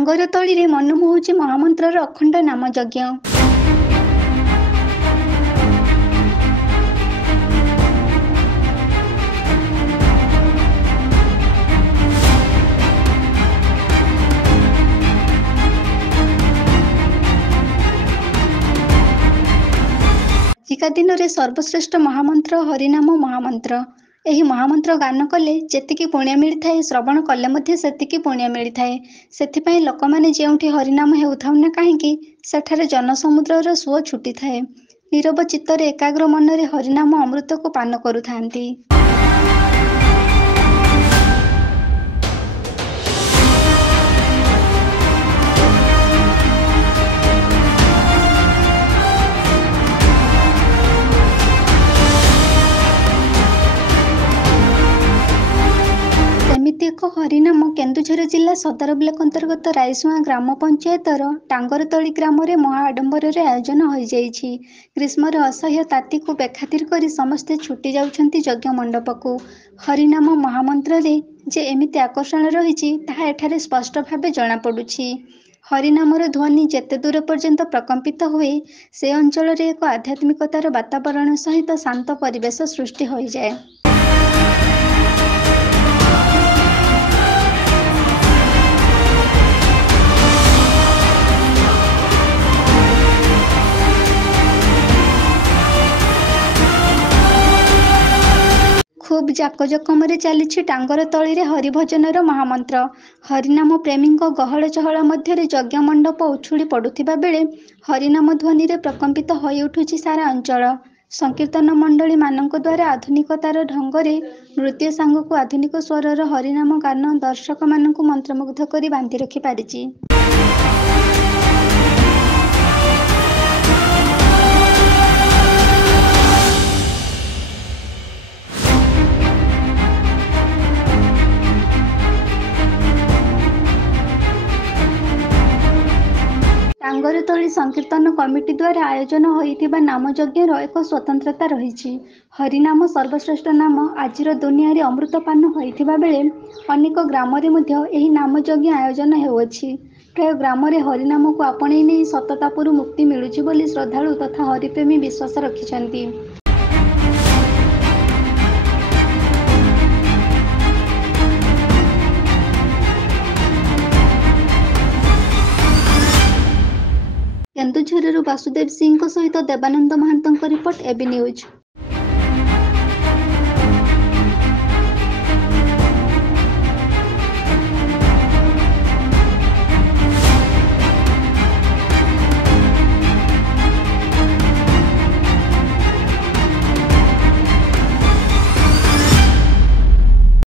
ଟାଙ୍ଗର ତଳିରେ ମନମୋହୁଛି ମହାମନ୍ତ୍ରର ଅଖଣ୍ଡ ନାମଯଜ୍ଞ। ଆଜିକା ଦିନରେ ସର୍ବଶ୍ରେଷ୍ଠ ମହାମନ୍ତ୍ର ହରିନାମ ମହାମନ୍ତ୍ର। ଏହି ମହାମନ୍ତ୍ର ଗାନ କଲେ ଯେତିକି ପୁଣ୍ୟ ମିଳିଥାଏ, ଶ୍ରବଣ କଲେ ମଧ୍ୟ ସେତିକି ପୁଣ୍ୟ ମିଳିଥାଏ। ସେଥିପାଇଁ ଲୋକମାନେ ଯେଉଁଠି ହରିନାମ ହେଉଥାଉ ନା କାହିଁକି ସେଠାରେ ଜନସମୁଦ୍ରର ସୁଅ ଛୁଟିଥାଏ। ନୀରବ ଚିତ୍ତରେ ଏକାଗ୍ର ମନରେ ହରିନାମ ଅମୃତକୁ ପାନ କରୁଥାନ୍ତି। ସେମିତି ଏକ ହରିନାମ କେନ୍ଦୁଝର ଜିଲ୍ଲା ସଦର ବ୍ଲକ ଅନ୍ତର୍ଗତ ରାଇସୁଆଁ ଗ୍ରାମ ପଞ୍ଚାୟତର ଟାଙ୍ଗରତଳି ଗ୍ରାମରେ ମହା ଆଡମ୍ବରରେ ଆୟୋଜନ ହୋଇଯାଇଛି। ଗ୍ରୀଷ୍ମର ଅସହ୍ୟ ତାତିକୁ ବେଖାତିର କରି ସମସ୍ତେ ଛୁଟି ଯାଉଛନ୍ତି ଯଜ୍ଞ ମଣ୍ଡପକୁ। ହରିନାମ ମହାମନ୍ତ୍ରରେ ଯେ ଏମିତି ଆକର୍ଷଣ ରହିଛି ତାହା ଏଠାରେ ସ୍ପଷ୍ଟ ଭାବେ ଜଣାପଡୁଛି। ହରିନାମର ଧ୍ୱନି ଯେତେ ଦୂର ପର୍ଯ୍ୟନ୍ତ ପ୍ରକମ୍ପିତ ହୁଏ, ସେ ଅଞ୍ଚଳରେ ଏକ ଆଧ୍ୟାତ୍ମିକତାର ବାତାବରଣ ସହିତ ଶାନ୍ତ ପରିବେଶ ସୃଷ୍ଟି ହୋଇଯାଏ। ଖୁବ୍ ଜାକଜକମରେ ଚାଲିଛି ଟାଙ୍ଗର ତଳିରେ ହରିଭଜନର ମହାମନ୍ତ୍ର। ହରିନାମ ପ୍ରେମୀଙ୍କ ଗହଳ ଚହଳ ମଧ୍ୟରେ ଯଜ୍ଞ ମଣ୍ଡପ ଉଛୁଳି ପଡୁଥିବା ବେଳେ ହରିନାମ ଧ୍ୱନିରେ ପ୍ରକମ୍ପିତ ହୋଇଉଠୁଛି ସାରା ଅଞ୍ଚଳ। ସଂକୀର୍ତ୍ତନ ମଣ୍ଡଳୀ ମାନଙ୍କ ଦ୍ୱାରା ଆଧୁନିକତାର ଢଙ୍ଗରେ ନୃତ୍ୟ ସାଙ୍ଗକୁ ଆଧୁନିକ ସ୍ୱରର ହରିନାମ ଗାନ ଦର୍ଶକମାନଙ୍କୁ ମନ୍ତ୍ରମୁଗ୍ଧ କରି ବାନ୍ଧି ରଖି ପାରିଛି। ଟାଙ୍ଗରତଳି ସଂକୀର୍ତ୍ତନ କମିଟି ଦ୍ୱାରା ଆୟୋଜନ ହୋଇଥିବା ନାମଯଜ୍ଞର ଏକ ସ୍ୱତନ୍ତ୍ରତା ରହିଛି। ହରିନାମ ସର୍ବଶ୍ରେଷ୍ଠ ନାମ ଆଜିର ଦୁନିଆରେ ଅମୃତପାନ ହୋଇଥିବା ବେଳେ ଅନେକ ଗ୍ରାମରେ ମଧ୍ୟ ଏହି ନାମଯଜ୍ଞ ଆୟୋଜନ ହେଉଅଛି। ପ୍ରାୟ ଗ୍ରାମରେ ହରିନାମକୁ ଆପଣେଇ ନେଇ ସତତାପରୁ ମୁକ୍ତି ମିଳୁଛି ବୋଲି ଶ୍ରଦ୍ଧାଳୁ ତଥା ହରିପ୍ରେମୀ ବିଶ୍ୱାସ ରଖିଛନ୍ତି। କେନ୍ଦୁଝରରୁ ବାସୁଦେବ ସିଂଙ୍କ ସହିତ ଦେବାନନ୍ଦ ମହାନ୍ତଙ୍କ ରିପୋର୍ଟ, এবি ନ୍ୟୁଜ୍।